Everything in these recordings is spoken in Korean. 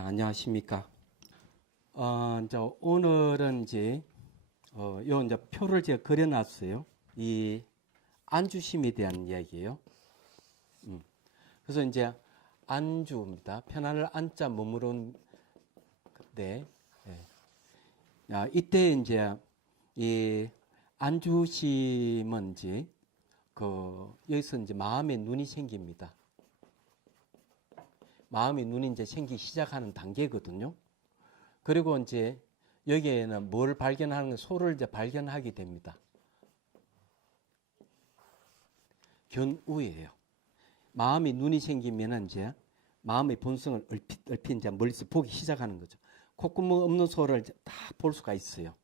안녕하십니까. 이제 오늘은 이제 표를 제가 그려놨어요. 이 안주심에 대한 이야기예요. 그래서 이제 안주입니다. 편안을 안자 머무른 그때, 이때 이제 이 안주심은 여기서 이제 마음의 눈이 생깁니다. 마음의 눈이 이제 생기기 시작하는 단계거든요. 그리고 이제 여기에는 뭘 발견하는 건 소를 이제 발견하게 됩니다. 견우예요. 마음의 눈이 생기면은 이제 마음의 본성을 얼핏 이제 멀리서 보기 시작하는 거죠. 콧구멍 없는 소를 다 볼 수가 있어요.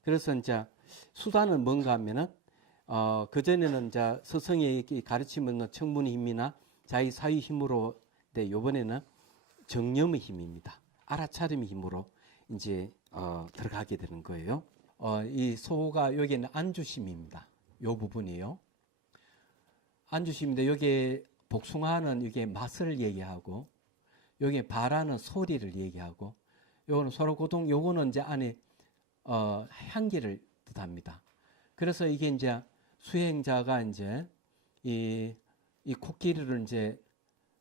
그래서 이제 수단은 뭔가 하면은 그전에는 이제 스승의 가르치면 청문의 힘이나 자기 사위 힘으로, 근데 요번에는 정념의 힘입니다. 알아차림의 힘으로 이제 들어가게 되는 거예요. 이 소가 여기는 안주심입니다. 요 부분이요. 안주심인데 여기에 복숭아는 이게 맛을 얘기하고, 여기에 바라는 소리를 얘기하고, 요거는 소라고동, 요거는 이제 안에 향기를 뜻합니다. 그래서 이게 이제 수행자가 이제 이 코끼리를 이제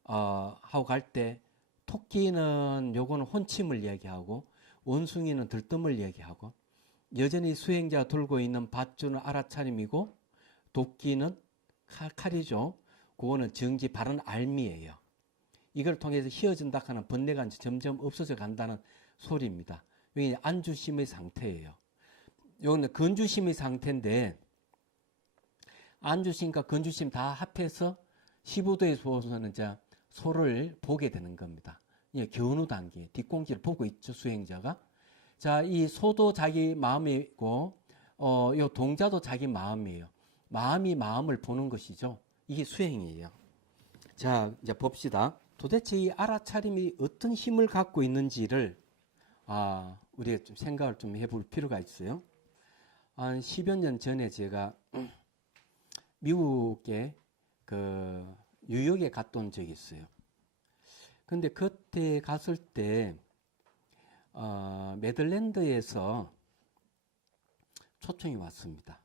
하고 갈 때, 토끼는 요거는 혼침을 얘기하고, 원숭이는 들뜸을 얘기하고, 여전히 수행자가 들고 있는 밧줄은 알아차림이고, 도끼는 칼이죠. 그거는 정지 바른 알미예요. 이걸 통해서 휘어진다 하는 번뇌가 점점 없어져 간다는 소리입니다. 여기 안주심의 상태예요. 요거는 건주심의 상태인데, 안주심과 건주심 다 합해서 15도에 보고서는 이제 소를 보게 되는 겁니다. 견우 단계, 뒷공지를 보고 있죠, 수행자가. 자, 이 소도 자기 마음이고, 요 동자도 자기 마음이에요. 마음이 마음을 보는 것이죠. 이게 수행이에요. 자, 이제 봅시다. 도대체 이 알아차림이 어떤 힘을 갖고 있는지를, 우리가 좀 생각을 좀 해볼 필요가 있어요. 한 10여 년 전에 제가 미국에 뉴욕에 갔다 온 적이 있어요. 근데 그때 갔을 때, 네덜란드에서 초청이 왔습니다.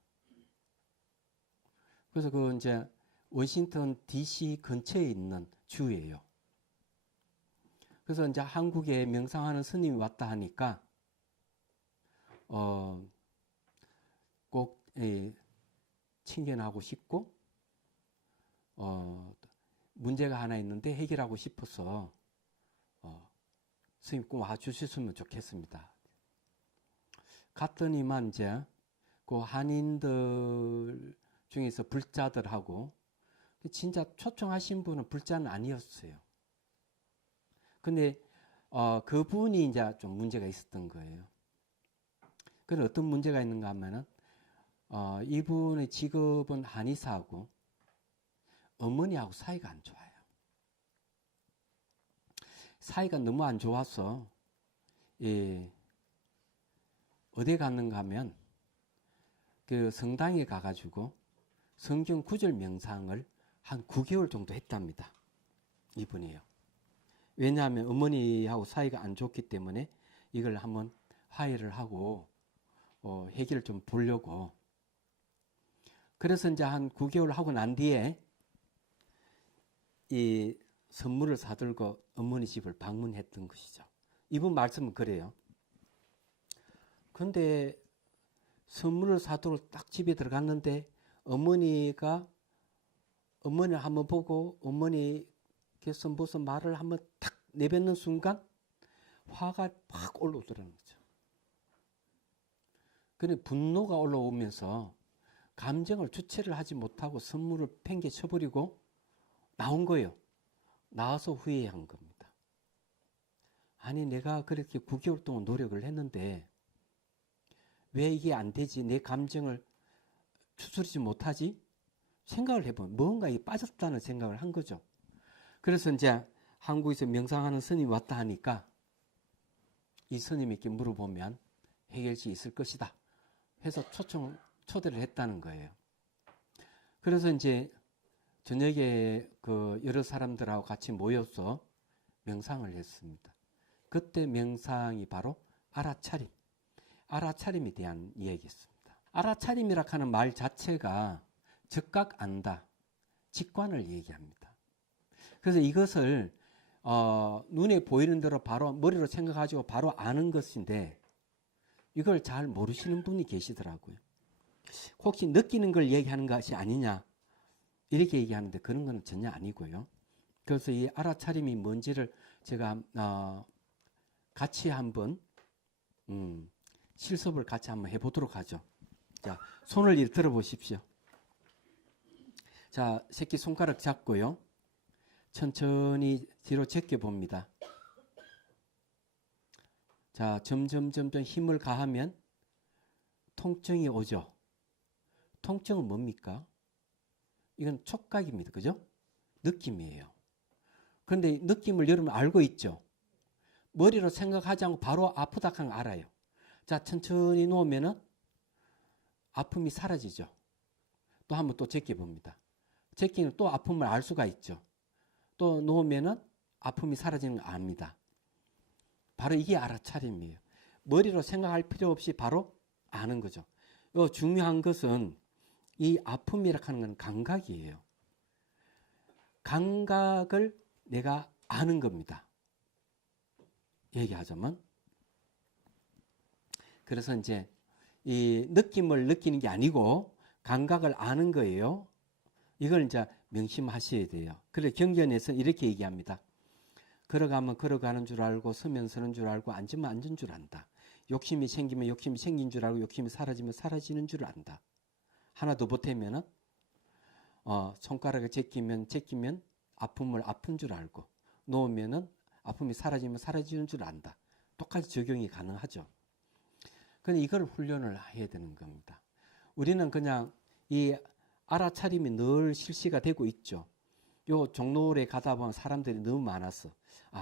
그래서 이제 워싱턴 DC 근처에 있는 주예요. 그래서 이제 한국에 명상하는 스님이 왔다 하니까, 꼭, 친견하고 싶고, 문제가 하나 있는데 해결하고 싶어서, 스님 꼭 와주셨으면 좋겠습니다. 갔더니만 이제 그 한인들 중에서 불자들하고, 진짜 초청하신 분은 불자는 아니었어요. 근데 그분이 이제 좀 문제가 있었던 거예요. 그럼 어떤 문제가 있는가 하면은 이분의 직업은 한의사하고 어머니하고 사이가 안 좋아요. 사이가 너무 안 좋아서 어디 갔는가 하면 그 성당에 가가지고 성경 구절 명상을 한 9개월 정도 했답니다. 이분이요. 왜냐하면 어머니하고 사이가 안 좋기 때문에 이걸 한번 화해를 하고 해결을 좀 보려고. 그래서 이제 한 9개월 하고 난 뒤에 이 선물을 사들고 어머니 집을 방문했던 것이죠. 이분 말씀은 그래요. 근데 선물을 사들고 딱 집에 들어갔는데 어머니를 한번 보고 어머니께서 무슨 말을 한번 탁 내뱉는 순간 화가 확 올라오더라는 거죠. 그래 분노가 올라오면서 감정을 주체를 하지 못하고 선물을 팽개 쳐버리고 나온 거예요. 나와서 후회한 겁니다. 아니 내가 그렇게 9개월 동안 노력을 했는데 왜 이게 안 되지? 내 감정을 추스르지 못하지? 생각을 해보면 뭔가 빠졌다는 생각을 한 거죠. 그래서 이제 한국에서 명상하는 스님이 왔다 하니까 이 스님에게 물어보면 해결책이 있을 것이다 해서 초대를 했다는 거예요. 그래서 이제 저녁에 여러 사람들하고 같이 모여서 명상을 했습니다. 그때 명상이 바로 알아차림, 알아차림에 대한 이야기였습니다. 알아차림이라 하는 말 자체가 즉각 안다, 직관을 얘기합니다. 그래서 이것을 눈에 보이는 대로 바로 머리로 생각하시고 바로 아는 것인데 이걸 잘 모르시는 분이 계시더라고요. 혹시 느끼는 걸 얘기하는 것이 아니냐 이렇게 얘기하는데 그런 건 전혀 아니고요. 그래서 이 알아차림이 뭔지를 제가 같이 한번 실습을 같이 한번 해보도록 하죠. 자, 손을 이렇게 들어보십시오. 자, 새끼 손가락 잡고요. 천천히 뒤로 제껴 봅니다. 자, 점점 힘을 가하면 통증이 오죠. 통증은 뭡니까? 이건 촉각입니다. 그죠? 느낌이에요. 그런데 느낌을 여러분 알고 있죠? 머리로 생각하지 않고 바로 아프다 하는 거 알아요. 자, 천천히 놓으면은 아픔이 사라지죠. 또 한번 또 제껴봅니다. 제끼면 또 아픔을 알 수가 있죠. 또 놓으면은 아픔이 사라지는 거 압니다. 바로 이게 알아차림이에요. 머리로 생각할 필요 없이 바로 아는 거죠. 중요한 것은 이 아픔이라 하는 건 감각이에요. 감각을 내가 아는 겁니다. 얘기하자면. 그래서 이제 이 느낌을 느끼는 게 아니고 감각을 아는 거예요. 이걸 이제 명심하셔야 돼요. 그래서 경전에서 이렇게 얘기합니다. 걸어가면 걸어가는 줄 알고 서면 서는 줄 알고 앉으면 앉은 줄 안다. 욕심이 생기면 욕심이 생긴 줄 알고 욕심이 사라지면 사라지는 줄 안다. 하나 더 보태면은 손가락을 제끼면 아픔을 아픈 줄 알고 놓으면은 아픔이 사라지면 사라지는 줄 안다. 똑같이 적용이 가능하죠. 근데 이걸 훈련을 해야 되는 겁니다. 우리는 그냥 이 알아차림이 늘 실시가 되고 있죠. 요 종로에 가다 보면 사람들이 너무 많았어.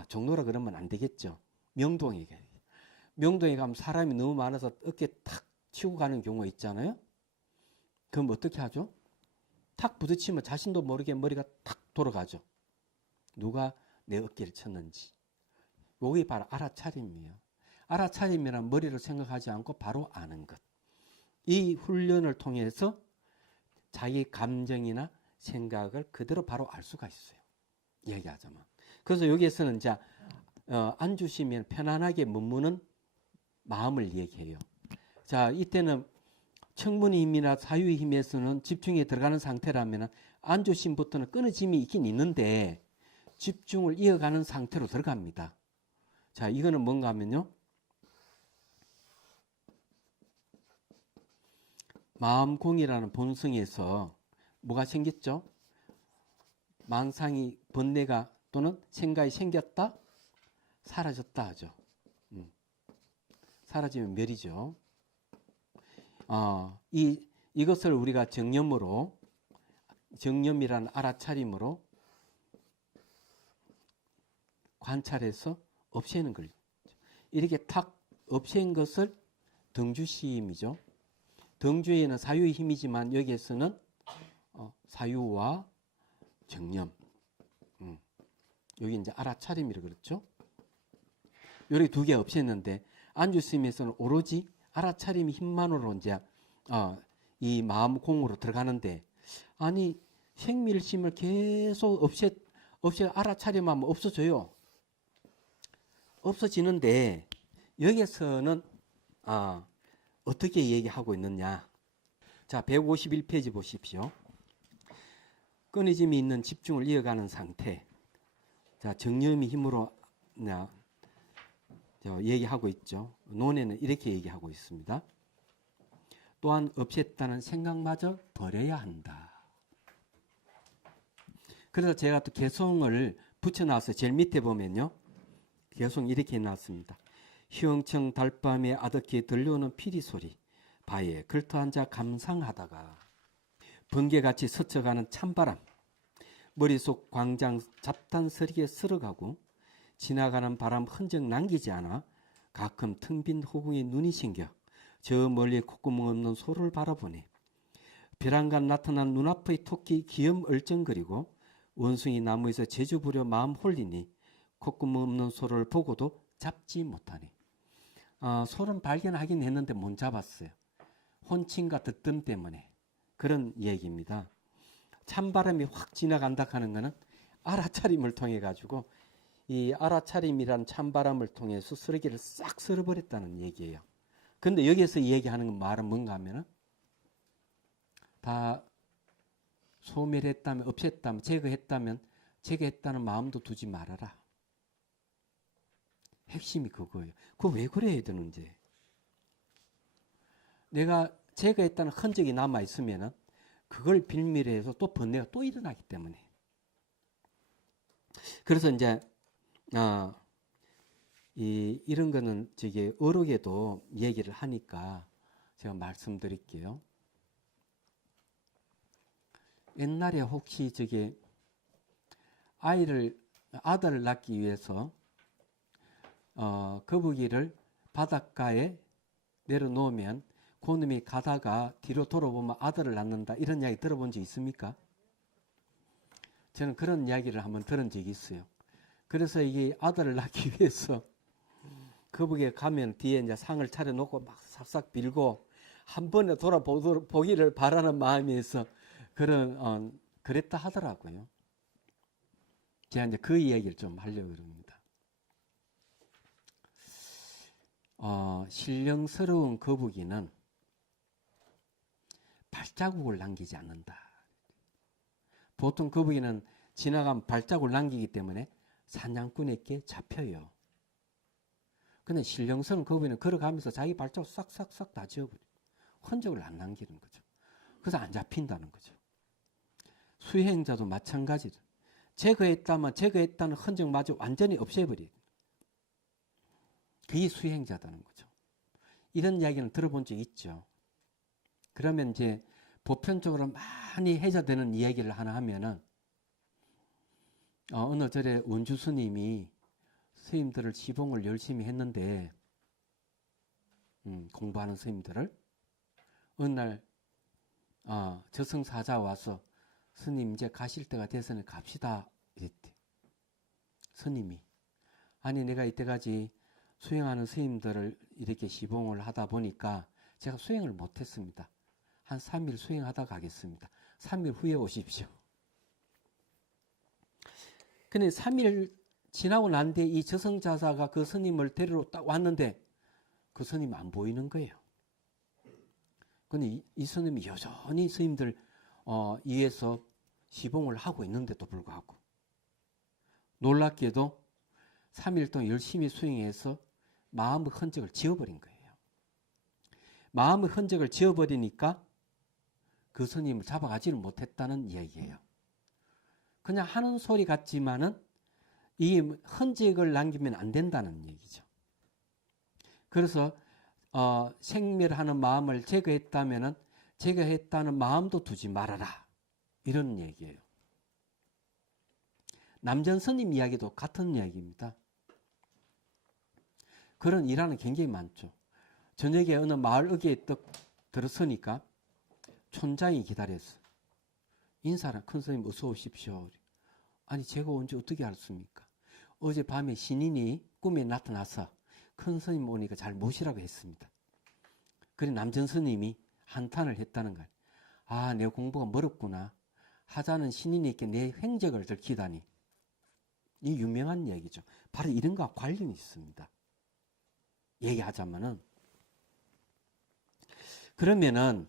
종로라 그러면 안 되겠죠. 명동에 가면 사람이 너무 많아서 어깨 탁 치고 가는 경우가 있잖아요. 그럼 어떻게 하죠? 탁 부딪히면 자신도 모르게 머리가 탁 돌아가죠. 누가 내 어깨를 쳤는지. 요게 바로 알아차림이에요. 알아차림이란 머리로 생각하지 않고 바로 아는 것. 이 훈련을 통해서 자기 감정이나 생각을 그대로 바로 알 수가 있어요. 얘기하자면. 그래서 여기에서는 이제 앉으시면 편안하게 머무는 마음을 얘기해요. 자, 이때는 청문의 힘이나 사유의 힘에서는 집중에 들어가는 상태라면 앉으심부터는 끊어짐이 있긴 있는데 집중을 이어가는 상태로 들어갑니다. 자, 이거는 뭔가 하면요. 마음공이라는 본성에서 뭐가 생겼죠? 망상이 번뇌가 또는 생각이 생겼다? 사라졌다 하죠. 사라지면 멸이죠. 이것을 우리가 정념이라는 알아차림으로 관찰해서 없애는 걸. 이렇게 탁 없앤 것을 등주시임이죠. 등주에는 사유의 힘이지만 여기에서는 사유와 정념. 여기 이제 알아차림이라 그렇죠. 요렇게 두 개 없앴는데 안주스님에서는 오로지 알아차림의 힘만으로 이제 이 마음 공으로 들어가는데 아니 생밀심을 계속 없애 알아차림하면 없어져요. 없어지는데 여기서는 어떻게 얘기하고 있느냐. 자, 151페이지 보십시오. 끊어짐이 있는 집중을 이어가는 상태. 자, 정념의 힘으로 얘기하고 있죠. 논에는 이렇게 얘기하고 있습니다. 또한 없앴다는 생각마저 버려야 한다. 그래서 제가 또 개성을 붙여놨어요. 제일 밑에 보면요. 개성 이렇게 해놨습니다. 희영청 달밤에 아득히 들려오는 피리 소리 바에 걸터앉아 감상하다가 번개같이 스쳐가는 찬바람 머릿속 광장 잡단서리에 쓸어가고 지나가는 바람 흔적 남기지 않아 가끔 텅 빈 허공에 눈이 생겨 저 멀리 콧구멍 없는 소를 바라보니 벼랑간 나타난 눈앞의 토끼 기염 얼쩡거리고 원숭이 나무에서 제주 부려 마음 홀리니 콧구멍 없는 소를 보고도 잡지 못하네. 소는 발견하긴 했는데 못 잡았어요. 혼침과 듣뜸 때문에. 그런 얘기입니다. 찬바람이 확 지나간다 하는 것은 알아차림을 통해 가지고 이 알아차림이란 찬바람을 통해서 쓰레기를 싹 쓸어버렸다는 얘기예요. 근데 여기에서 얘기하는 말은 뭔가 하면은 다 소멸했다면, 없앴다면, 제거했다는 마음도 두지 말아라. 핵심이 그거예요. 그거 왜 그래야 되는지. 내가 제거했다는 흔적이 남아있으면은 그걸 빌미로 해서 또 번뇌가 또 일어나기 때문에. 그래서 이제, 이런 거는 어록에도 얘기를 하니까 제가 말씀드릴게요. 옛날에 혹시 아들을 낳기 위해서 거북이를 바닷가에 내려놓으면 그놈이 가다가 뒤로 돌아보면 아들을 낳는다, 이런 이야기 들어본 적 있습니까? 저는 그런 이야기를 한번 들은 적이 있어요. 그래서 이게 아들을 낳기 위해서 거북이에 가면 뒤에 이제 상을 차려놓고 막 싹싹 빌고 한 번에 돌아보기를 바라는 마음에서 그랬다 하더라고요. 제가 이제 그 이야기를 좀 하려고 합니다. 신령스러운 거북이는 발자국을 남기지 않는다. 보통 거북이는 지나가면 발자국을 남기기 때문에 사냥꾼에게 잡혀요. 근데 신령스러운 거북이는 걸어가면서 자기 발자국 싹싹싹 다 지워버려요. 흔적을 안 남기는 거죠. 그래서 안 잡힌다는 거죠. 수행자도 마찬가지죠. 제거했다는 흔적마저 완전히 없애버려요. 그게 수행자다는 거죠. 이런 이야기는 들어본 적 있죠. 그러면 이제 보편적으로 많이 해자되는 이야기를 하나 하면은, 어느 절에 원주 스님이 스님들을 지봉을 열심히 했는데, 공부하는 스님들을, 어느 날, 저승사자 와서 스님 이제 가실 때가 돼서는 갑시다 이랬대. 스님이. 아니 내가 이때까지 수행하는 스님들을 이렇게 시봉을 하다 보니까 제가 수행을 못했습니다. 한 3일 수행하다 가겠습니다. 3일 후에 오십시오. 근데 3일 지나고 난 뒤에 이 저승사자가 그 스님을 데리러 딱 왔는데 그 스님이 안 보이는 거예요. 근데 이 스님이 여전히 스님들 위에서 시봉을 하고 있는데도 불구하고 놀랍게도 3일 동안 열심히 수행해서 마음의 흔적을 지워버린 거예요. 마음의 흔적을 지워버리니까 그 스님을 잡아가지를 못했다는 이야기예요. 그냥 하는 소리 같지만은 이 흔적을 남기면 안 된다는 얘기죠. 그래서 생멸하는 마음을 제거했다면은 제거했다는 마음도 두지 말아라, 이런 얘기예요. 남전 스님 이야기도 같은 이야기입니다. 그런 일화는 굉장히 많죠. 저녁에 어느 마을 어귀에 떡 들어서니까 촌장이 기다렸어. 인사를, 큰 스님 어서 오십시오. 아니 제가 언제 어떻게 알았습니까? 어젯밤에 신인이 꿈에 나타나서 큰 스님 오니까 잘 모시라고 했습니다. 그래 남전 스님이 한탄을 했다는 거예요. 아, 내 공부가 멀었구나. 하자는 신인에게 내 횡적을 들키다니. 이 유명한 얘기죠. 바로 이런 것과 관련이 있습니다. 얘기하자면은, 그러면은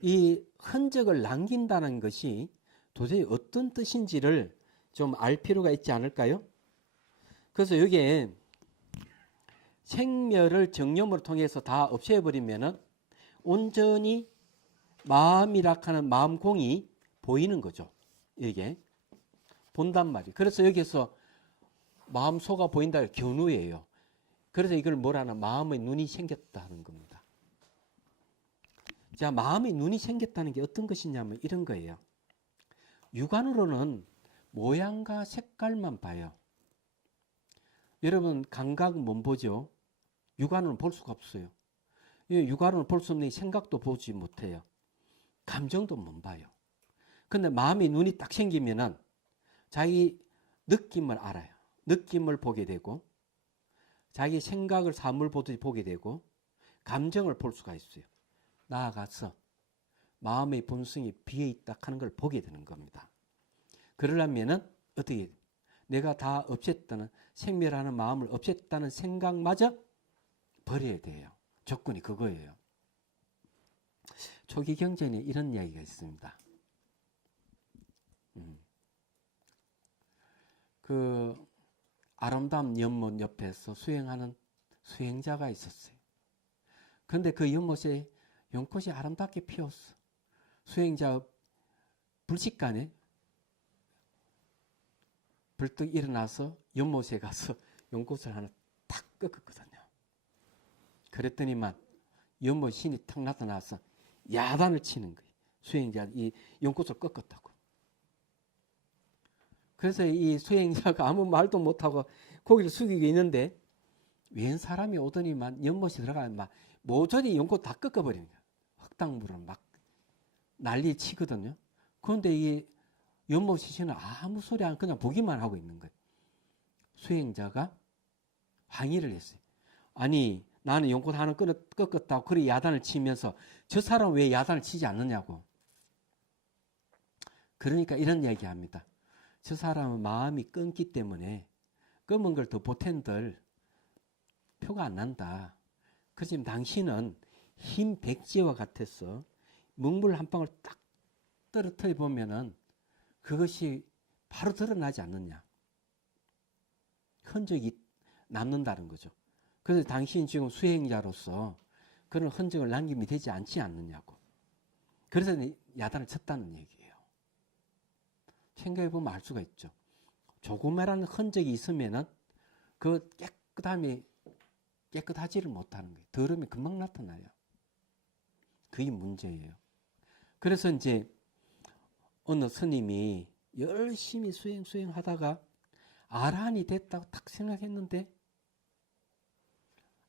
이 흔적을 남긴다는 것이 도대체 어떤 뜻인지를 좀 알 필요가 있지 않을까요? 그래서 여기에 생멸을 정념을 통해서 다 없애버리면은 온전히 마음이라 하는 마음공이 보이는 거죠. 이게 본단 말이에요. 그래서 여기서 마음소가 보인다, 견우예요. 그래서 이걸 뭐라나 마음의 눈이 생겼다는 겁니다. 자, 마음의 눈이 생겼다는 게 어떤 것이냐면 이런 거예요. 육안으로는 모양과 색깔만 봐요. 여러분 감각은 못 보죠. 육안으로는 볼 수가 없어요. 육안으로는 볼 수 없는 생각도 보지 못해요. 감정도 못 봐요. 근데 마음의 눈이 딱 생기면은 자기 느낌을 알아요. 느낌을 보게 되고 자기 생각을 사물 보듯이 보게 되고 감정을 볼 수가 있어요. 나아가서 마음의 본성이 비어 있다 하는 걸 보게 되는 겁니다. 그러려면은 어떻게 내가 다 없앴다는 생멸하는 마음을 없앴다는 생각마저 버려야 돼요. 조건이 그거예요. 초기 경전에 이런 이야기가 있습니다. 그 아름다운 연못 옆에서 수행하는 수행자가 있었어요. 그런데 그 연못에 연꽃이 아름답게 피었어. 수행자 불식간에 벌떡 일어나서 연못에 가서 연꽃을 하나 탁 꺾었거든요. 그랬더니만 연못 신이 탁 나타나서 야단을 치는 거예요. 수행자 이 연꽃을 꺾었다고. 그래서 이 수행자가 아무 말도 못하고 고개를 숙이고 있는데 웬 사람이 오더니만 연못에 들어가면 막 모조리 연꽃 다 꺾어버리는 거예요. 흙탕물을 막 난리 치거든요. 그런데 이 연못 시신은 아무 소리 안 그냥 보기만 하고 있는 거예요. 수행자가 항의를 했어요. 아니 나는 연꽃 하나 꺾었다고 그래 야단을 치면서 저 사람 왜 야단을 치지 않느냐고. 그러니까 이런 이야기합니다. 저 사람은 마음이 끊기 때문에 검은 걸 더 보탠들 표가 안 난다. 그렇지만 당신은 흰 백지와 같아서 먹물 한 방울 딱 떨어뜨려 보면은 그것이 바로 드러나지 않느냐. 흔적이 남는다는 거죠. 그래서 당신 지금 수행자로서 그런 흔적을 남기면 되지 않지 않느냐고. 그래서 야단을 쳤다는 얘기예요. 생각해보면 알 수가 있죠. 조그마한 흔적이 있으면은 그 깨끗하지를 못하는 거예요. 더러움이 금방 나타나요. 그게 문제예요. 그래서 이제 어느 스님이 열심히 수행하다가 아라한이 됐다고 딱 생각했는데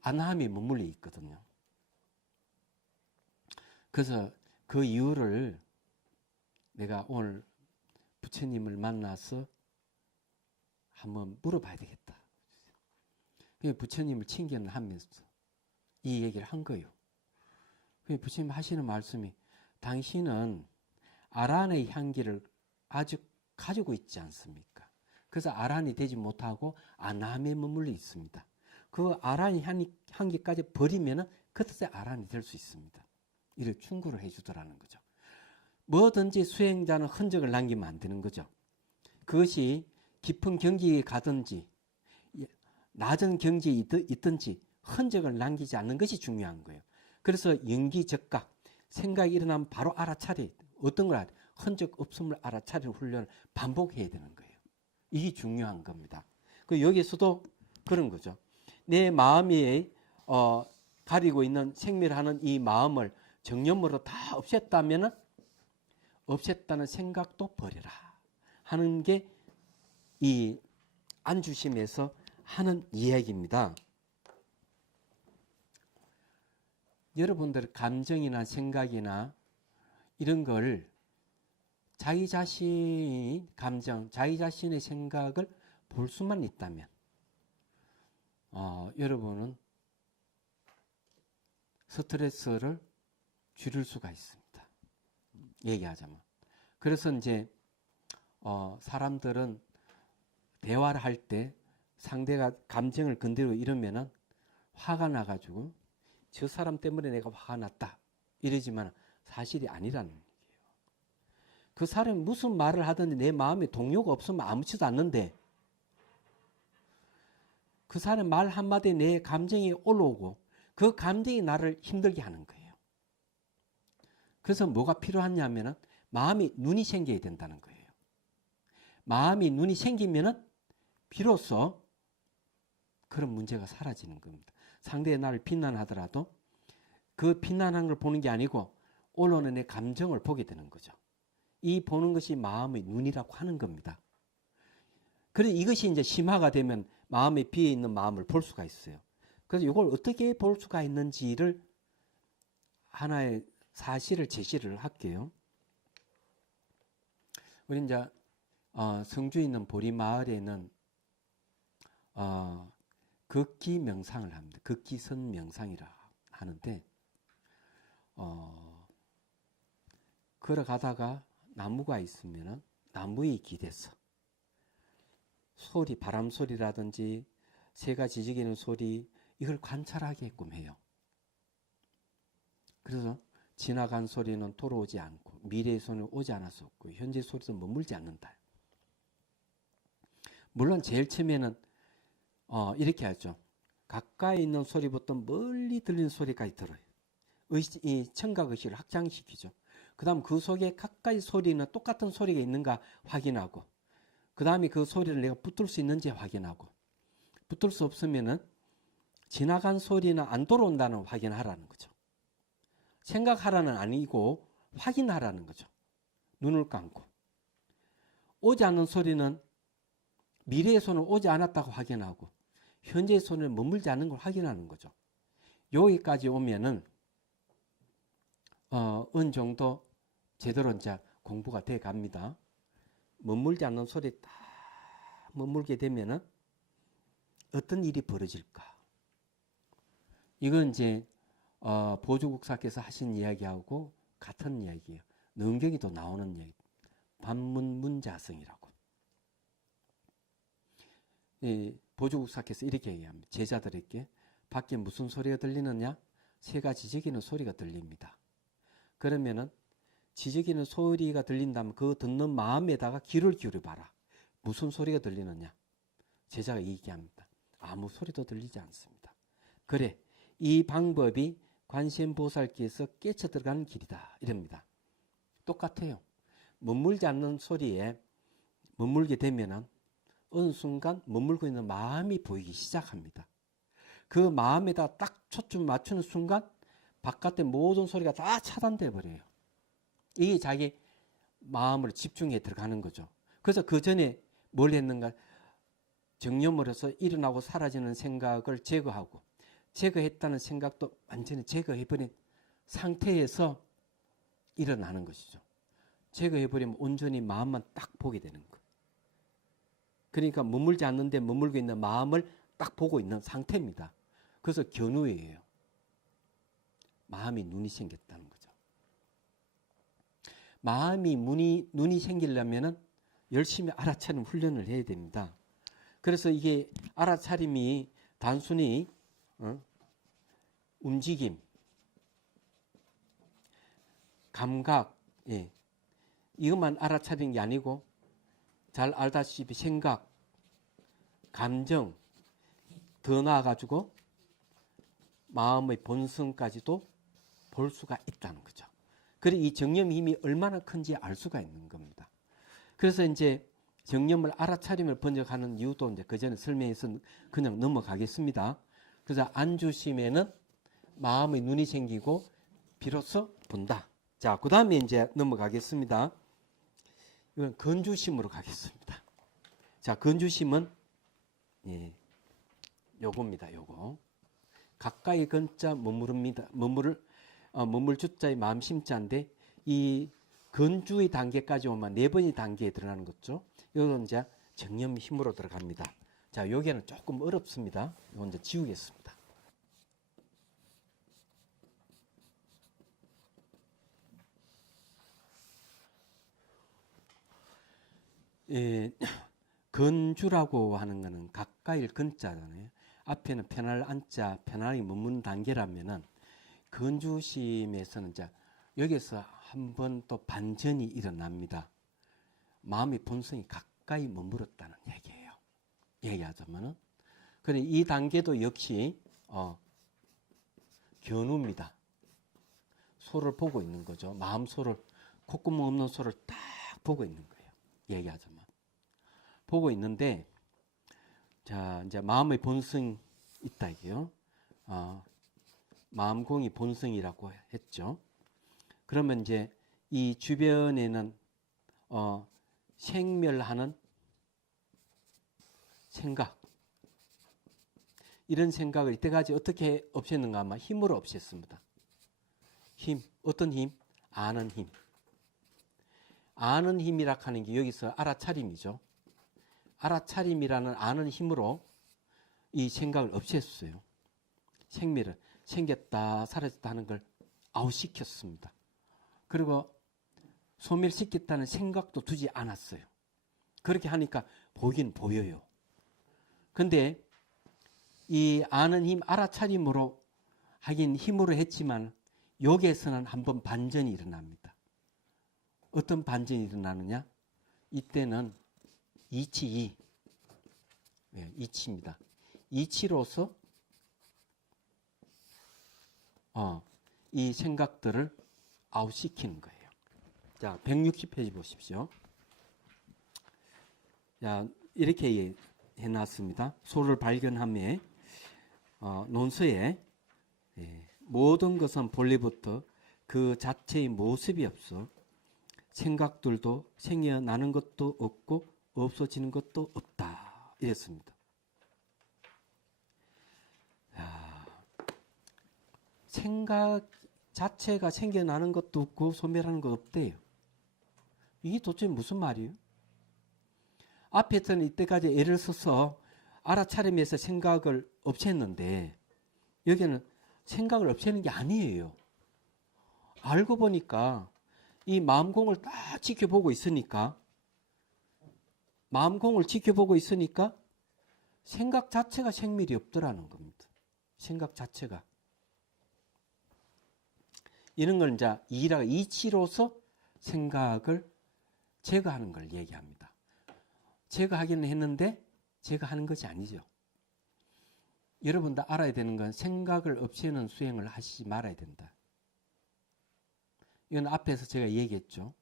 안함이 머물러 있거든요. 그래서 그 이유를 내가 오늘 부처님을 만나서 한번 물어봐야 되겠다. 부처님을 칭견을 하면서 이 얘기를 한 거예요. 부처님 하시는 말씀이 당신은 아란의 향기를 아직 가지고 있지 않습니까? 그래서 아란이 되지 못하고 안함에 머물러 있습니다. 그 아란의 향기까지 버리면 그때 아란이 될 수 있습니다. 이렇게 충고를 해주더라는 거죠. 뭐든지 수행자는 흔적을 남기면 안 되는 거죠. 그것이 깊은 경지에 가든지 낮은 경지에 있든지 흔적을 남기지 않는 것이 중요한 거예요. 그래서 연기적각, 생각이 일어나면 바로 알아차려. 어떤 걸 흔적 없음을 알아차리는 훈련을 반복해야 되는 거예요. 이게 중요한 겁니다. 여기서도 그런 거죠. 내 마음이 가리고 있는 생멸하는 이 마음을 정념으로 다 없앴다면 없앴다는 생각도 버려라 하는 게 이 안주심에서 하는 이야기입니다. 여러분들 감정이나 생각이나 이런 걸 자기 자신의 감정, 자기 자신의 생각을 볼 수만 있다면 여러분은 스트레스를 줄일 수가 있습니다. 얘기하자면. 그래서 이제 사람들은 대화를 할 때 상대가 감정을 건드리고 이러면은 화가 나가지고 저 사람 때문에 내가 화가 났다 이러지만 사실이 아니라는 얘기예요. 그 사람이 무슨 말을 하든지 내 마음에 동요가 없으면 아무렇지도 않는데 그 사람 말 한마디에 내 감정이 올라오고 그 감정이 나를 힘들게 하는 거예요. 그래서 뭐가 필요하냐면은 마음이 눈이 생겨야 된다는 거예요. 마음이 눈이 생기면은 비로소 그런 문제가 사라지는 겁니다. 상대의 나를 비난하더라도 그 비난한 걸 보는 게 아니고 올라오는 내 감정을 보게 되는 거죠. 이 보는 것이 마음의 눈이라고 하는 겁니다. 그래서 이것이 이제 심화가 되면 마음에 비어 있는 마음을 볼 수가 있어요. 그래서 이걸 어떻게 볼 수가 있는지를 하나의 사실을 제시를 할게요. 우리 이제 성주에 있는 보리마을에는 극기 명상을 합니다. 극기선 명상이라 하는데 걸어가다가 나무가 있으면 나무에 기대서 소리, 바람 소리라든지 새가 지저귀는 소리 이걸 관찰하게끔 해요. 그래서 지나간 소리는 돌아오지 않고 미래의 소리는 오지 않아서 없고 현재 소리도 머물지 않는다. 물론 제일 처음에는 이렇게 하죠. 가까이 있는 소리부터 멀리 들리는 소리까지 들어요. 이 청각의식을 확장시키죠. 그 다음 그 속에 가까이 소리는 똑같은 소리가 있는가 확인하고 그 다음에 그 소리를 내가 붙들 수 있는지 확인하고 붙들 수 없으면은 지나간 소리는 안 돌아온다는 확인하라는 거죠. 생각하라는 아니고 확인하라는 거죠. 눈을 감고. 오지 않는 소리는 미래의 손은 오지 않았다고 확인하고 현재의 손은 머물지 않는 걸 확인하는 거죠. 여기까지 오면은 어느 정도 제대로 이제 공부가 돼 갑니다. 머물지 않는 소리 딱 머물게 되면은 어떤 일이 벌어질까? 이건 이제 보조국사께서 하신 이야기하고 같은 이야기예요. 능경에도 나오는 이야기. 반문문자성이라고. 보조국사께서 이렇게 얘기합니다. 제자들에게 밖에 무슨 소리가 들리느냐? 새가 지저귀는 소리가 들립니다. 그러면은 지저귀는 소리가 들린다면 그 듣는 마음에다가 귀를 기울여봐라. 무슨 소리가 들리느냐? 제자가 얘기합니다. 아무 소리도 들리지 않습니다. 그래, 이 방법이 관세음보살께서 깨쳐 들어가는 길이다. 이럽니다. 똑같아요. 머물지 않는 소리에 머물게 되면은 어느 순간 머물고 있는 마음이 보이기 시작합니다. 그 마음에다 딱 초점 맞추는 순간 바깥의 모든 소리가 다 차단돼 버려요. 이게 자기 마음을 집중해 들어가는 거죠. 그래서 그 전에 뭘 했는가? 정념을 해서 일어나고 사라지는 생각을 제거하고 제거했다는 생각도 완전히 제거해버린 상태에서 일어나는 것이죠. 제거해버리면 온전히 마음만 딱 보게 되는 거예요. 그러니까 머물지 않는데 머물고 있는 마음을 딱 보고 있는 상태입니다. 그래서 견우예요. 마음이 눈이 생겼다는 거죠. 마음이 눈이 생기려면 열심히 알아차림 훈련을 해야 됩니다. 그래서 이게 알아차림이 단순히 움직임, 감각, 이것만 알아차리는 게 아니고 잘 알다시피 생각, 감정, 더 나아가지고 마음의 본성까지도 볼 수가 있다는 거죠. 그래 이 정념의 힘이 얼마나 큰지 알 수가 있는 겁니다. 그래서 이제 정념을 알아차림을 번역하는 이유도 이제 그 전에 설명해서 그냥 넘어가겠습니다. 그래서 안주심에는 마음의 눈이 생기고 비로소 본다. 자, 그 다음에 이제 넘어가겠습니다. 이건 건주심으로 가겠습니다. 자, 건주심은 요겁니다. 요거 가까이 건자 머무릅니다. 머물 주자의 마음 심자인데 이 건주의 단계까지 오면 4번의 단계에 들어가는 거죠. 이건 이제 정념 힘으로 들어갑니다. 자, 여기는 조금 어렵습니다. 이건 이제 지우겠습니다. 건주라고 하는 것은 가까이를 건자잖아요. 앞에는 편할 안자, 편안하게 머무는 단계라면은 건주심에서는 이제 여기서 한 번 또 반전이 일어납니다. 마음의 본성이 가까이 머물렀다는 얘기예요. 얘기하자면은. 그래 이 단계도 역시 견우입니다. 소를 보고 있는 거죠. 마음 소를 콧구멍 없는 소를 딱 보고 있는 거예요. 얘기하자면 보고 있는데 자 이제 마음의 본성 있다 이게요. 마음공이 본성이라고 했죠. 그러면 이제 이 주변에는 생멸하는 생각 이런 생각을 이때까지 어떻게 없앴는가 하면 힘으로 없앴습니다. 힘 어떤 힘? 아는 힘. 아는 힘이라 하는 게 여기서 알아차림이죠. 알아차림이라는 아는 힘으로 이 생각을 없앴어요. 생미를 생겼다 사라졌다 하는 걸 아웃시켰습니다. 그리고 소멸시켰다는 생각도 두지 않았어요. 그렇게 하니까 보긴 보여요. 근데 이 아는 힘, 알아차림으로 하긴 힘으로 했지만 여기에서는 한번 반전이 일어납니다. 어떤 반전이 일어나느냐? 이때는 이치, 이치입니다. 이치로서 이 생각들을 아웃시키는 거예요. 자, 160페이지 보십시오. 자, 이렇게 해놨습니다. 소를 발견함에 논서에 모든 것은 본래부터 그 자체의 모습이 없어 생각들도 생겨나는 것도 없고 없어지는 것도 없다. 이랬습니다. 생각 자체가 생겨나는 것도 없고 소멸하는 것도 없대요. 이게 도대체 무슨 말이에요? 앞에서는 이때까지 예를 써서 알아차림에서 생각을 없앴는데 여기는 생각을 없애는 게 아니에요. 알고 보니까 이 마음공을 딱 지켜보고 있으니까 마음공을 지켜보고 있으니까 생각 자체가 생밀이 없더라는 겁니다. 생각 자체가. 이런 걸 이제 이치로서 생각을 제거하는 걸 얘기합니다. 제거하기는 했는데 제거하는 것이 아니죠. 여러분도 알아야 되는 건 생각을 없애는 수행을 하시지 말아야 된다. 이건 앞에서 제가 얘기했죠.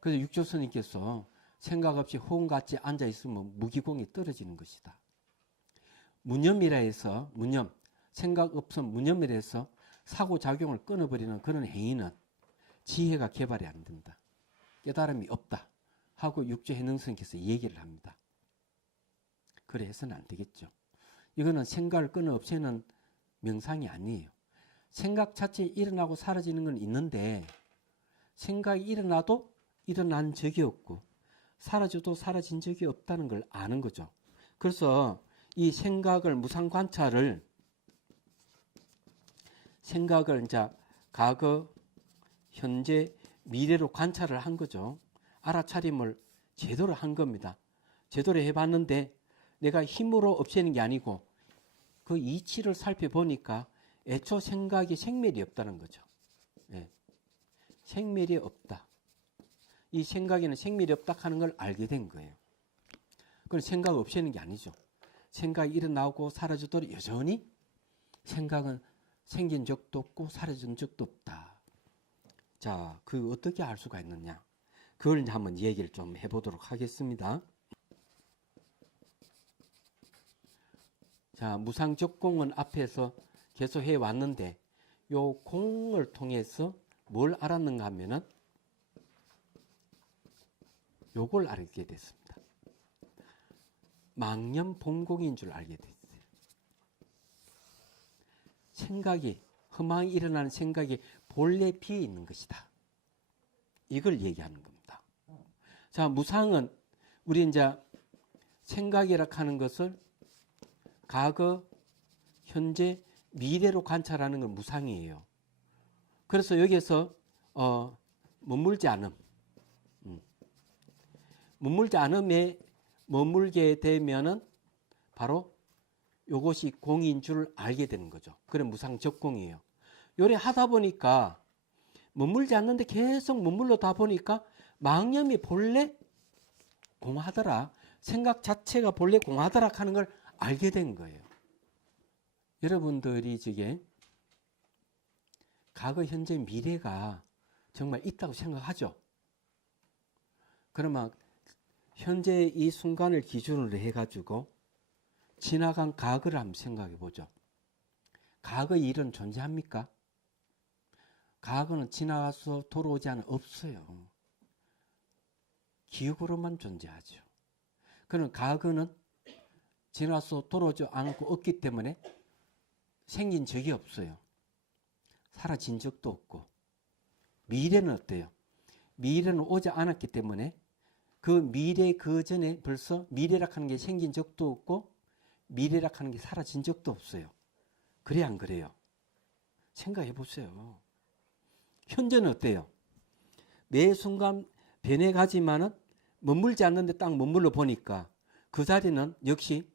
그래서 육조스님께서 생각 없이 호응같이 앉아있으면 무기공이 떨어지는 것이다. 무념이라 해서 생각 없음 무념이라 해서 사고작용을 끊어버리는 그런 행위는 지혜가 개발이 안 된다. 깨달음이 없다 하고 육조해능선께서 얘기를 합니다. 그래 해서는 안 되겠죠. 이거는 생각을 끊어 없애는 명상이 아니에요. 생각 자체에 일어나고 사라지는 건 있는데 생각이 일어나도 일어난 적이 없고 사라져도 사라진 적이 없다는 걸 아는 거죠. 그래서 이 생각을 무상관찰을 생각을 이제 과거, 현재, 미래로 관찰을 한 거죠. 알아차림을 제대로 한 겁니다. 제대로 해봤는데 내가 힘으로 없애는 게 아니고 그 이치를 살펴보니까 애초 생각이 생멸이 없다는 거죠. 네. 생멸이 없다. 이 생각에는 생멸이 없다 하는 걸 알게 된 거예요. 그건 생각 없애는 게 아니죠. 생각이 일어나고 사라지도록 여전히 생각은 생긴 적도 없고 사라진 적도 없다. 자, 그 어떻게 알 수가 있느냐? 그걸 이제 한번 얘기를 좀 해보도록 하겠습니다. 자, 무상적공은 앞에서 계속 해왔는데 요 공을 통해서 뭘 알았는가 하면은 요걸 알게 됐습니다. 망념본공인 줄 알게 됐어요. 생각이, 허망이 일어나는 생각이 본래 비어 있는 것이다. 이걸 얘기하는 겁니다. 자, 무상은 우리 이제 생각이라 하는 것을 과거, 현재, 미래로 관찰하는 건 무상이에요. 그래서 여기에서 머물지 않음. 머물지 않음에 머물게 되면은 바로 요것이 공인 줄 알게 되는 거죠. 그래 무상적공이에요. 요래 하다 보니까 머물지 않는데 계속 머물러다 보니까 망념이 본래 공하더라. 생각 자체가 본래 공하더라 하는 걸 알게 된 거예요. 여러분들이 지금 과거, 현재, 미래가 정말 있다고 생각하죠. 그러면 현재 이 순간을 기준으로 해가지고 지나간 과거를 한번 생각해 보죠. 과거 일은 존재합니까? 과거는 지나가서 돌아오지 않아 없어요. 기억으로만 존재하죠. 그럼 과거는 지나서 돌아오지 않고 없기 때문에 생긴 적이 없어요. 사라진 적도 없고. 미래는 어때요? 미래는 오지 않았기 때문에 그 미래 그 전에 벌써 미래라 하는 게 생긴 적도 없고 미래라 하는 게 사라진 적도 없어요. 그래 안 그래요? 생각해 보세요. 현재는 어때요? 매 순간 변해가지만은 머물지 않는데 딱 머물러 보니까 그 자리는 역시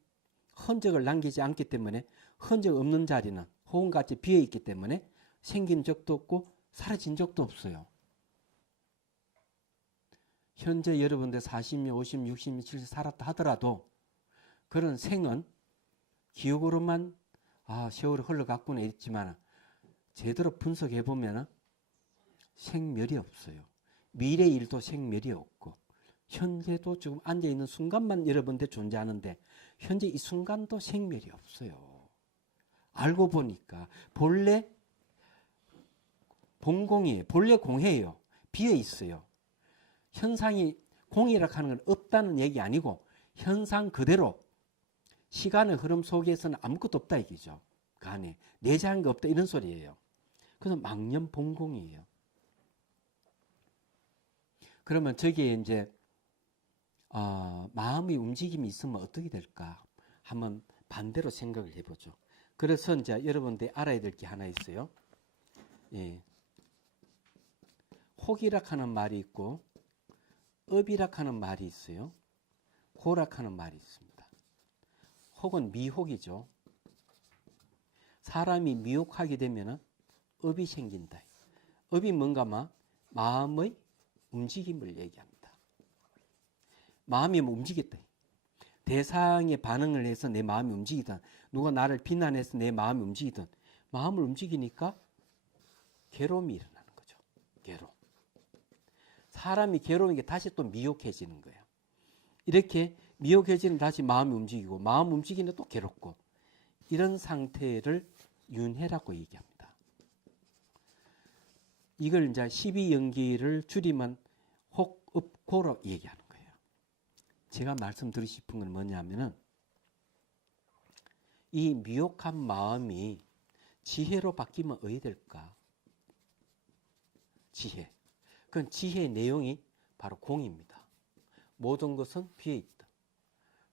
흔적을 남기지 않기 때문에 흔적 없는 자리는 호흡같이 비어있기 때문에 생긴 적도 없고 사라진 적도 없어요. 현재 여러분들 40년, 50년, 60년, 70년 살았다 하더라도 그런 생은 기억으로만 세월이 흘러갔구나 했지만 제대로 분석해 보면 생멸이 없어요. 미래 일도 생멸이 없고 현재도 지금 앉아있는 순간만 여러분들 존재하는데 현재 이 순간도 생멸이 없어요. 알고 보니까 본래 본공이에요. 본래 공해예요. 비어 있어요. 현상이 공이라고 하는 건 없다는 얘기 아니고 현상 그대로 시간의 흐름 속에서는 아무것도 없다 얘기죠. 그 안에 내재한 게 없다 이런 소리예요. 그래서 망념본공이에요. 그러면 저기에 이제 마음의 움직임이 있으면 어떻게 될까? 한번 반대로 생각을 해보죠. 그래서 이제 여러분들이 알아야 될 게 하나 있어요. 예. 혹이락 하는 말이 있고 업이락 하는 말이 있어요. 고락 하는 말이 있습니다. 혹은 미혹이죠. 사람이 미혹하게 되면 업이 생긴다. 업이 뭔가 마음의 움직임을 얘기합니다. 마음이 움직였다. 대상에 반응을 해서 내 마음이 움직이든 누가 나를 비난해서 내 마음이 움직이든 마음을 움직이니까 괴로움이 일어나는 거죠. 괴로움. 사람이 괴로운 게 다시 또 미혹해지는 거예요. 이렇게 미혹해지는 다시 마음이 움직이고 마음 움직이는 또 괴롭고 이런 상태를 윤회라고 얘기합니다. 이걸 이제 12연기를 줄이면 혹업고로 얘기하는 거예요. 제가 말씀드리고 싶은 건 뭐냐면은 이 미혹한 마음이 지혜로 바뀌면 어떻게 될까? 지혜. 그건 지혜의 내용이 바로 공입니다. 모든 것은 비어있다.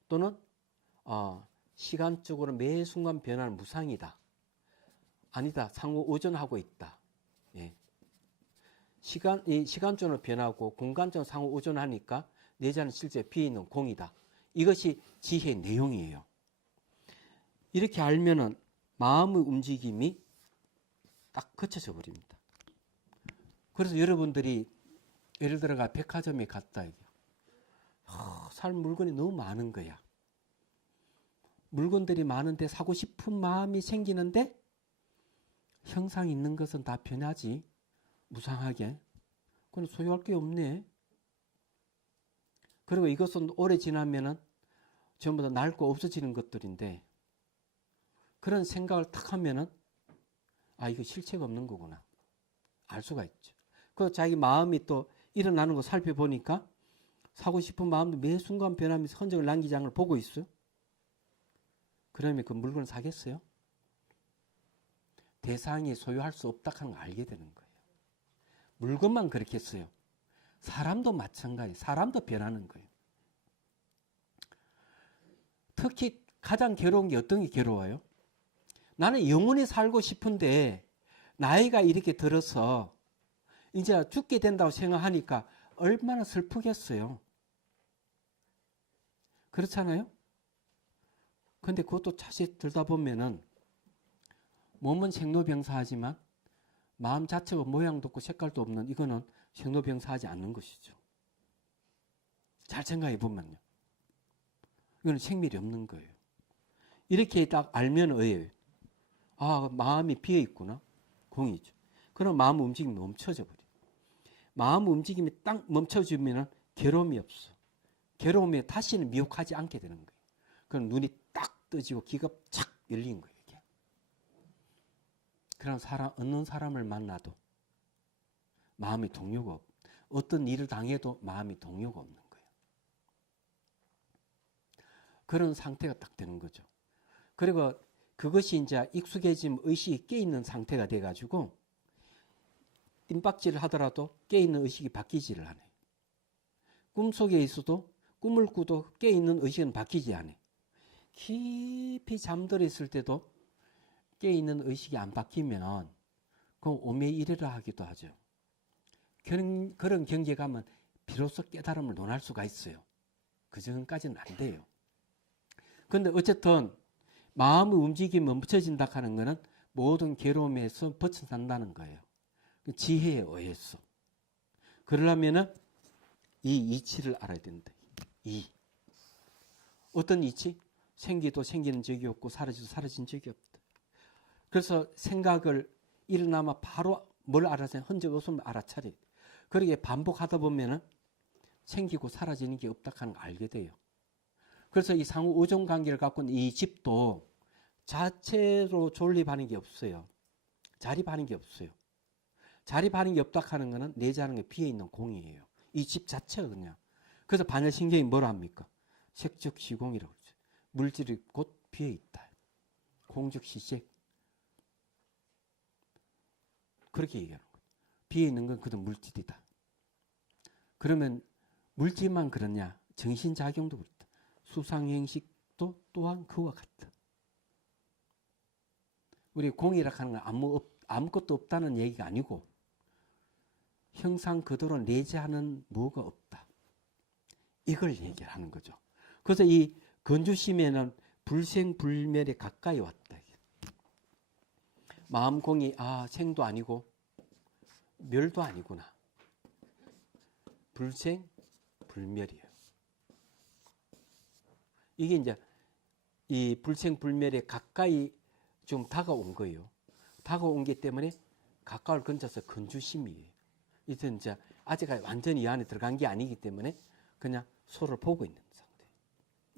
또는 시간적으로 매 순간 변하는 무상이다. 아니다. 상호 오존하고 있다. 예. 시간적으로 변하고 공간적으로 상호 오존하니까 내 자는 실제 비어있는 공이다. 이것이 지혜의 내용이에요. 이렇게 알면은 마음의 움직임이 딱 거쳐져 버립니다. 그래서 여러분들이 예를 들어가 백화점에 갔다 살 물건이 너무 많은 거야. 물건들이 많은데 사고 싶은 마음이 생기는데 형상 있는 것은 다 변하지. 무상하게. 그건 소유할 게 없네. 그리고 이것은 오래 지나면은 전부 다 낡고 없어지는 것들인데 그런 생각을 탁 하면은 이거 실체가 없는 거구나. 알 수가 있죠. 그래서 자기 마음이 또 일어나는 거 살펴보니까 사고 싶은 마음도 매 순간 변하면서 흔적을 남기지 않는 걸 보고 있어요. 그러면 그 물건을 사겠어요? 대상이 소유할 수 없다 하는 걸 알게 되는 거예요. 물건만 그렇겠어요. 사람도 마찬가지. 사람도 변하는 거예요. 특히 가장 괴로운 게 어떤 게 괴로워요? 나는 영원히 살고 싶은데 나이가 이렇게 들어서 이제 죽게 된다고 생각하니까 얼마나 슬프겠어요. 그렇잖아요? 근데 그것도 자칫 들다 보면은 몸은 생로병사하지만 마음 자체가 모양도 없고 색깔도 없는 이거는 생로병사하지 않는 것이죠. 잘 생각해 보면요. 이거는 생멸이 없는 거예요. 이렇게 딱 알면 어예요. 마음이 비어 있구나. 공이죠. 그럼 마음 움직임이 멈춰져 버려요. 마음 움직임이 딱 멈춰지면 괴로움이 없어. 괴로움에 다시는 미혹하지 않게 되는 거예요. 그럼 눈이 딱 떠지고 귀가 착 열린 거예요. 이게. 그런 사람, 어느 사람을 만나도 마음이 동요가 없고 어떤 일을 당해도 마음이 동요가 없는 거예요. 그런 상태가 딱 되는 거죠. 그리고 그것이 이제 익숙해지면 의식이 깨있는 상태가 돼가지고 뜀박질을 하더라도 깨있는 의식이 바뀌지를 않아요. 꿈속에 있어도 꿈을 꾸도 깨있는 의식은 바뀌지 않아요. 깊이 잠들어 있을 때도 깨어있는 의식이 안 바뀌면 그건 오매이래라 하기도 하죠. 그런 경지에 가면 비로소 깨달음을 논할 수가 있어요. 그 전까지는 안 돼요. 그런데 어쨌든 마음의 움직임이 멈춰진다 하는 것은 모든 괴로움에서 벗어난다는 거예요. 지혜에 의해서. 그러려면 이 이치를 알아야 된다. 어떤 이치? 생기도 생기는 적이 없고 사라지도 사라진 적이 없다. 그래서 생각을 일어나면 바로 뭘 알아차려? 흔적 없으면 알아차려. 그렇게 반복하다 보면은 생기고 사라지는 게 없다 하는 걸 알게 돼요. 그래서 이 상호 의존 관계를 갖고 있는 이 집도 자체로 존립하는 게 없어요. 자립하는 게 없어요. 자립하는 게 없다 하는 거는 내재하는 게 비어있는 공이에요. 이 집 자체가 그냥. 그래서 반야신경이 뭐라 합니까? 색즉 시공이라고 그러죠. 물질이 곧 비어있다. 공즉 시색. 그렇게 얘기하는 거예요. 비어있는 건 그도 물질이다. 그러면 물질만 그러냐? 정신작용도 그렇다. 수상행식도 또한 그와 같다. 우리 공이라 하는 건 아무것도 없다는 얘기가 아니고 형상 그대로 내재하는 뭐가 없다. 이걸 얘기를 하는 거죠. 그래서 이 건주심에는 불생불멸에 가까이 왔다. 마음공이 생도 아니고 멸도 아니구나. 불생불멸이에요. 이게 이제 이 불생불멸에 가까이 좀 다가온 거예요. 다가온 게 때문에 가까울 근처서 건주심이에요. 이제 아직 완전히 이 안에 들어간 게 아니기 때문에 그냥 서로를 보고 있는 상태.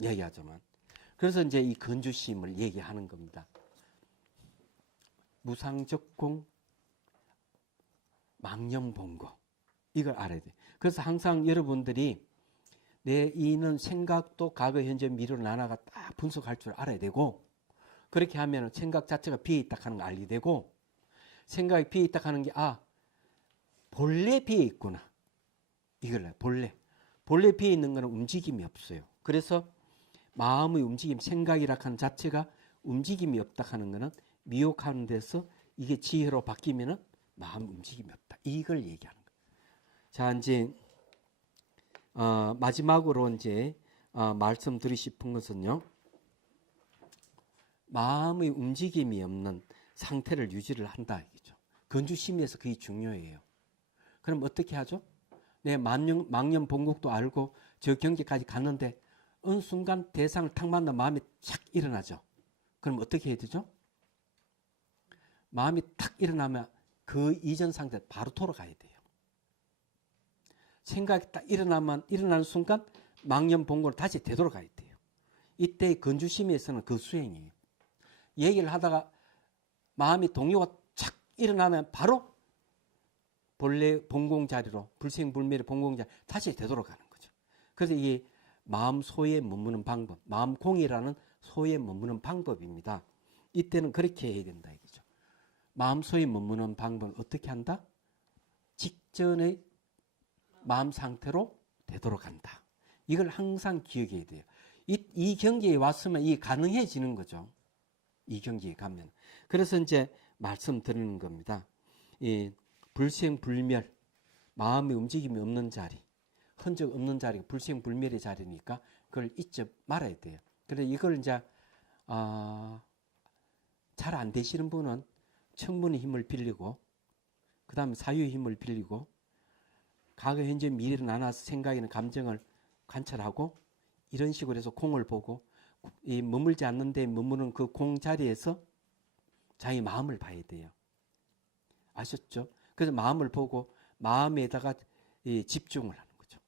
얘기하자면. 그래서 이제 이 건주심을 얘기하는 겁니다. 무상적공, 망념본고. 이걸 알아야 돼. 그래서 항상 여러분들이 내 이는 생각도 과거, 현재, 미래로 나눠가 딱 분석할 줄 알아야 되고, 그렇게 하면 생각 자체가 비어있다 하는 걸 알게 되고, 생각이 비어있다 하는 게 본래 비어있구나. 이걸 본래 비어있는 거는 움직임이 없어요. 그래서 마음의 움직임, 생각이라 하는 자체가 움직임이 없다 하는 거는 미혹하는 데서 이게 지혜로 바뀌면은 마음 움직임이 없다. 이걸 얘기하는 거예요. 자, 이제 마지막으로 이제 말씀드리고 싶은 것은요. 마음의 움직임이 없는 상태를 유지를 한다 이거죠. 건주심에서 그게 중요해요. 그럼 어떻게 하죠? 내 망념 본국도 알고 저 경지까지 갔는데 어느 순간 대상을 탁 만나 마음이 착 일어나죠. 그럼 어떻게 해야 되죠? 마음이 탁 일어나면 그 이전 상태 바로 돌아가야 돼요. 생각이 딱 일어나는 순간 망념 본국으로 다시 되돌아가야 돼요. 이때 건주심에서는 그 수행이에요. 얘기를 하다가 마음이 동요가 착 일어나면 바로 본래 본공 자리로 불생불멸의 본공 자리 다시 되돌아가는 거죠. 그래서 이게 마음 소에 머무는 방법, 마음 공이라는 소에 머무는 방법입니다. 이때는 그렇게 해야 된다 이거죠. 마음 소에 머무는 방법은 어떻게 한다? 직전의 마음 상태로 되돌아간다. 이걸 항상 기억해야 돼요. 이 경지에 왔으면 이게 가능해지는 거죠. 이 경지에 가면. 그래서 이제 말씀드리는 겁니다. 이 불생불멸, 마음의 움직임이 없는 자리, 흔적 없는 자리가 불생불멸의 자리니까 그걸 잊지 말아야 돼요. 그래서 이걸 이제 잘 안 되시는 분은 천문의 힘을 빌리고, 그 다음에 사유의 힘을 빌리고, 과거, 현재, 미래를 나눠서 생각이나 감정을 관찰하고, 이런 식으로 해서 공을 보고, 이 머물지 않는 데 머무는 그 공 자리에서 자기 마음을 봐야 돼요. 아셨죠? 그래서 마음을 보고 마음에다가 집중을 하는 거죠.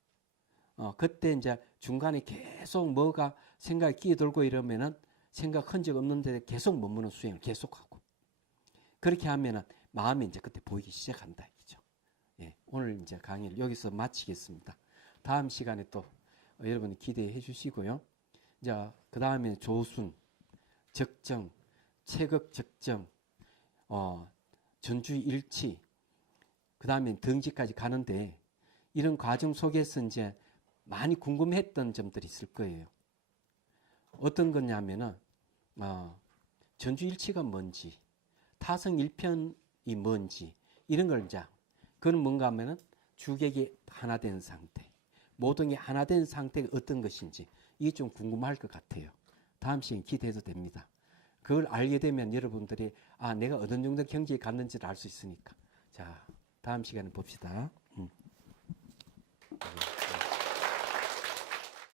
그때 이제 중간에 계속 뭐가 생각이 끼어들고 이러면은 생각 흔적 없는 데 계속 머무는 수행을 계속하고, 그렇게 하면은 마음이 이제 그때 보이기 시작한다 이죠. 예, 오늘 이제 강의를 여기서 마치겠습니다. 다음 시간에 또 여러분 기대해 주시고요. 이제 그 다음에 조순, 적정, 체극 적정, 전주 일치, 그 다음에 등지까지 가는데 이런 과정 속에서 이제 많이 궁금했던 점들이 있을 거예요. 어떤 거냐면은 전주일치가 뭔지, 타성일편이 뭔지 이런 걸 이제 그건 뭔가 하면은 주객이 하나 된 상태, 모동이 하나 된 상태가 어떤 것인지 이게 좀 궁금할 것 같아요. 다음 시간에 기대해도 됩니다. 그걸 알게 되면 여러분들이 내가 어느 정도 경지에 갔는지를 알 수 있으니까. 자, 다음 시간에 봅시다.